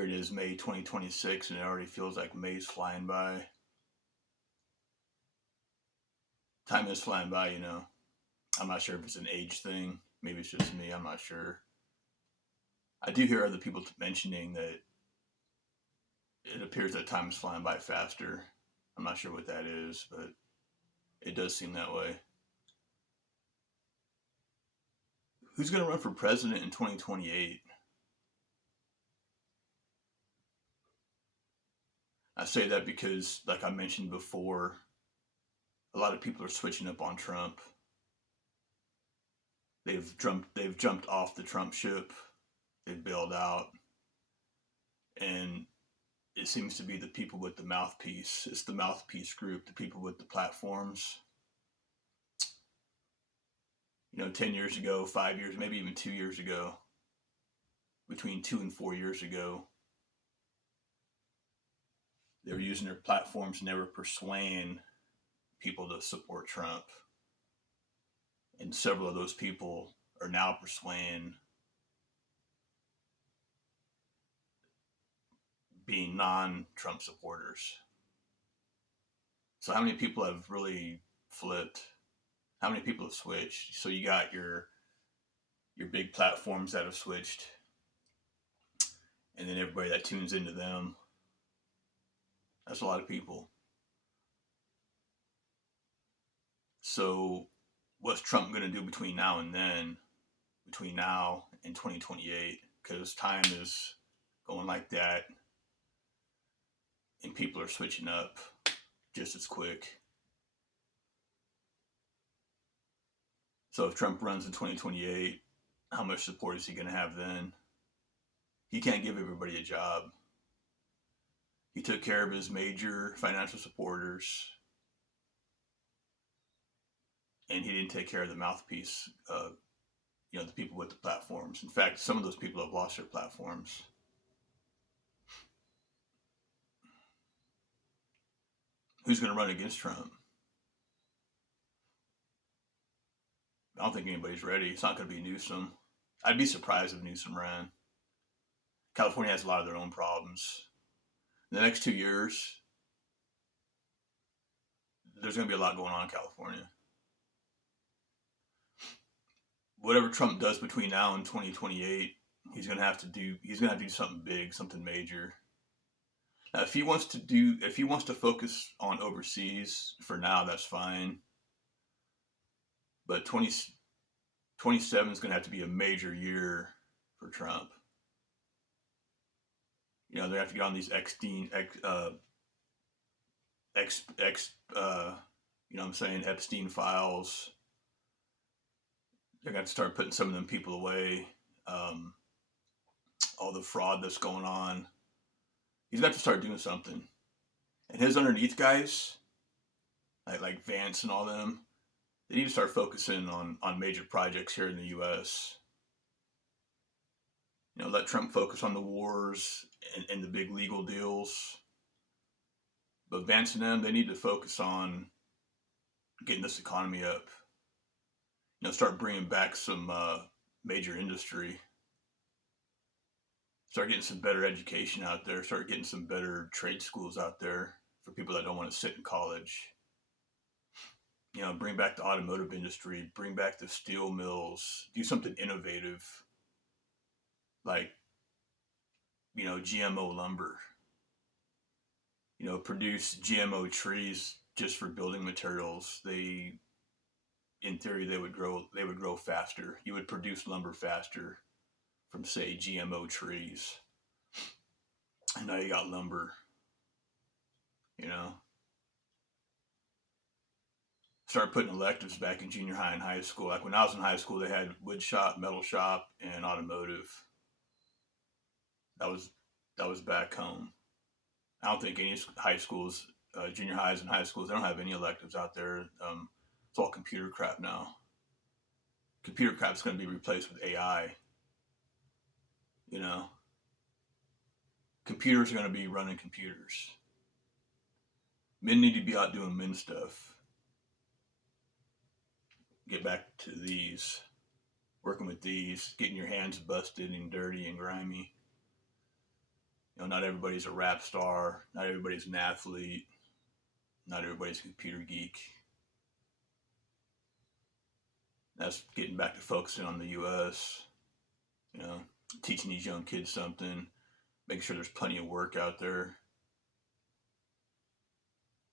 Here it is, May 2026, and it already feels like May's flying by. Time is flying by, you know. I'm not sure if it's an age thing. Maybe it's just me. I'm not sure. I do hear other people mentioning that it appears that time is flying by faster. I'm not sure what that is, but it does seem that way. Who's going to run for president in 2028? I say that because, like I mentioned before, a lot of people are switching up on Trump. They've jumped off the Trump ship. They've bailed out, and it seems to be the people with the mouthpiece. It's the mouthpiece group, the people with the platforms. 10 years ago, 5 years, maybe even 2 years ago, between 2 and 4 years ago, they were using their platforms and they were persuading people to support Trump. And several of those people are now persuading being non-Trump supporters. So how many people have really flipped? How many people have switched? So you got your big platforms that have switched, and then everybody that tunes into them. That's a lot of people. So what's Trump going to do between now and then, between now and 2028? Because time is going like that, and people are switching up just as quick. So if Trump runs in 2028, how much support is he going to have then? He can't give everybody a job. He took care of his major financial supporters, and he didn't take care of the mouthpiece, the people with the platforms. In fact, some of those people have lost their platforms. Who's going to run against Trump? I don't think anybody's ready. It's not going to be Newsom. I'd be surprised if Newsom ran. California has a lot of their own problems. In the next 2 years, there's going to be a lot going on in California. Whatever Trump does between now and 2028, he's going to have to do something big, something major. Now, if he wants to focus on overseas for now, that's fine. But 2027 is going to have to be a major year for Trump. They have to get on these Epstein files. They're going to start putting some of them people away. All the fraud that's going on. He's got to start doing something. And his underneath guys, like Vance and all them, they need to start focusing on major projects here in the U.S. Let Trump focus on the wars and the big legal deals. But Vance and them, they need to focus on getting this economy up. Start bringing back some major industry. Start getting some better education out there. Start getting some better trade schools out there for people that don't want to sit in college. Bring back the automotive industry. Bring back the steel mills. Do something innovative. Like, GMO lumber. Produce GMO trees just for building materials. In theory, they would grow faster. You would produce lumber faster from, say, GMO trees. And now you got lumber. Start putting electives back in junior high and high school. Like when I was in high school, they had wood shop, metal shop, and automotive. That was back home. I don't think any high schools, junior highs and high schools, they don't have any electives out there. It's all computer crap now. Computer crap's going to be replaced with AI. Computers are going to be running computers. Men need to be out doing men stuff. Get back to these, working with these, getting your hands busted and dirty and grimy. not everybody's a rap star, not everybody's an athlete, not everybody's a computer geek. That's getting back to focusing on the U.S., you know, teaching these young kids something, making sure there's plenty of work out there,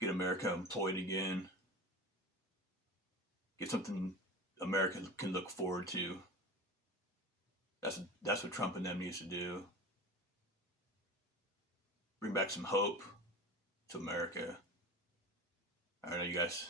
get America employed again, get something America can look forward to. That's what Trump and them needs to do. Bring back some hope to America. All right, you guys